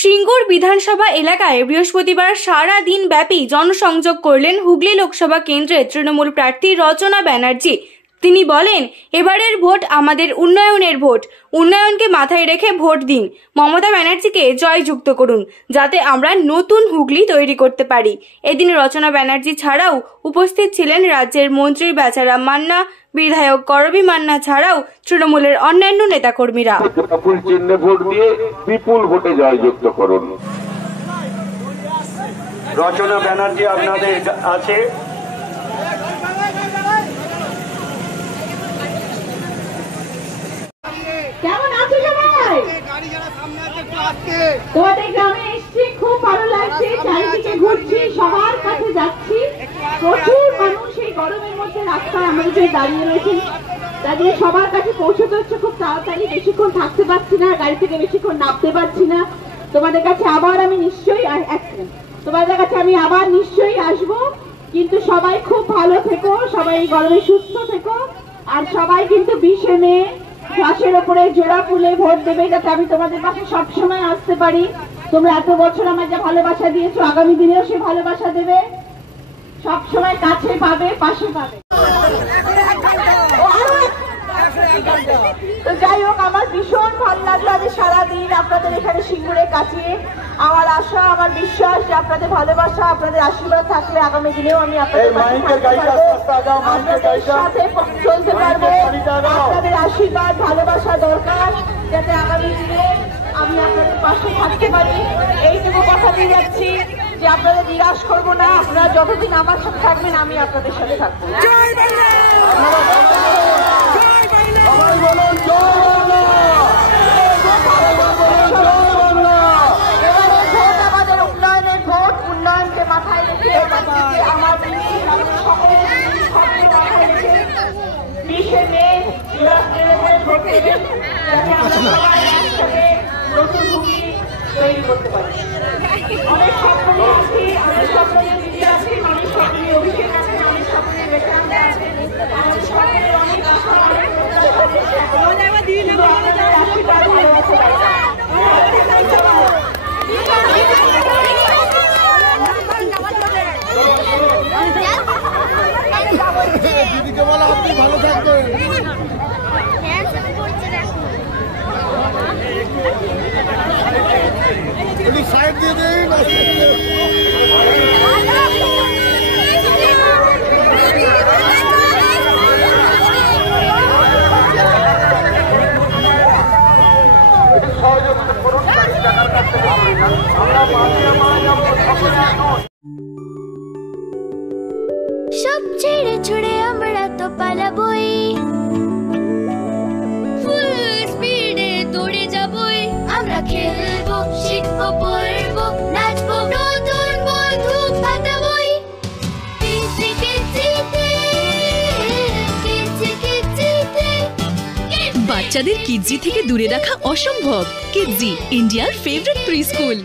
সিঙ্গুর বিধানসভা এলাকায় বৃহস্পতিবার সারা দিন ব্যাপী জনসংযোগ করলেন হুগলি লোকসভা কেন্দ্রের তৃণমূল প্রার্থী রচনা ব্যানার্জি। তিনি বলেন, এবারের ভোট আমাদের উন্নয়নের ভোট। উন্নয়নকে মাথায় রেখে ভোট দিন। মমতা ব্যানার্জিকে জয়যুক্ত করুন, যাতে আমরা নতুন হুগলি তৈরি করতে পারি। এদিন রচনা ব্যানার্জি ছাড়াও উপস্থিত ছিলেন রাজ্যের মন্ত্রী বেচারাম মান্না, বিধায়ক করবী মান্না ছাড়াও তৃণমূলের অন্যান্য নেতাকর্মীরা। ফুল চিহ্নে ভোট দিয়ে বিপুল ভোটে জয়যুক্ত করুন। রচনা ব্যানার্জি আপনাদের আছে। কেমন আছো সবাই? তোমাদের গ্রামে এসছি, খুব ভালো লাগছে। চারিদিকে ঘুরছি, সবার কাছে যাচ্ছি। প্রচুর মানুষ এই গরমের মধ্যে রাস্তায় আমাদের দাঁড়িয়ে রয়েছে। তাদের সবার কাছে পৌঁছতে হচ্ছে খুব তাড়াতাড়ি। বেশিক্ষণ থাকতে পারছি না, গাড়ি থেকে বেশিক্ষণ নামতে পারছি না। তোমাদের কাছে আবার আমি নিশ্চয়ই আসবো। কিন্তু সবাই খুব ভালো থেকো, সবাই এই গরমে সুস্থ থেকো। আর সবাই কিন্তু 20 মে ঘাসের ওপরে জোড়া ফুলে ভোট দেবে, যাতে আমি তোমাদের পাশে সবসময় আসতে পারি। তোমরা এত বছর আমার যা ভালোবাসা দিয়েছো, আগামী দিনেও সে ভালোবাসা দেবে। সবসময় কাছে পাবে, পাশে পাবে। তো যাই হোক, আমার ভীষণ ভালো লাগলো আজ সারাদিন আপনাদের এখানে সিঙ্গুরে কাটিয়ে। আমার আশা, আমার বিশ্বাস যে আপনাদের ভালোবাসা, আপনাদের আশীর্বাদ থাকলে আগামী দিনেও আমি আপনাদের সাথে চলতে পারবো। আপনাদের আশীর্বাদ, ভালোবাসা দরকার, যাতে আগামী দিনে আমি আপনাদের পাশে থাকতে পারি। এইটুকু কথা দিয়ে যাচ্ছি যে আপনাদের নিরাশ করবো না। আপনারা যতদিন আমার সাথে থাকবেন, আমি আপনাদের সাথে থাকবো। আমাদের উন্নয়নের ভোট, উন্নয়নকে মাথায় রেখে আমার 20 মে ভোট দেবেন, নতুন হুগলি তৈরি করতে পারি। অনেক স্বপ্ন আছি, অনেক স্বপ্ন দিদি আছি, অনেক স্বপ্ন অভিষেক আছে, অনেক স্বপ্ন বেকাররা আছে, অনেক স্বপ্নের অনেক আশা, অনেক আশীর্বাদ ভালোবাসা দিদিকে বলো আপনি ভালো থাকবেন। সাইড দিয়ে দিন। সব ছেড়ে ছুড়ে আমরা তো পালাবই, ফুল স্পিডে দৌড়ে যাবই। আমরা খেলবো, শিখবো, পড়বো, নাচবো, নতুন বন্ধু পাতাবই। বাচ্চাদের কিডজি থেকে দূরে রাখা অসম্ভব। কিডজি, ইন্ডিয়ার ফেভারিট প্রি স্কুল।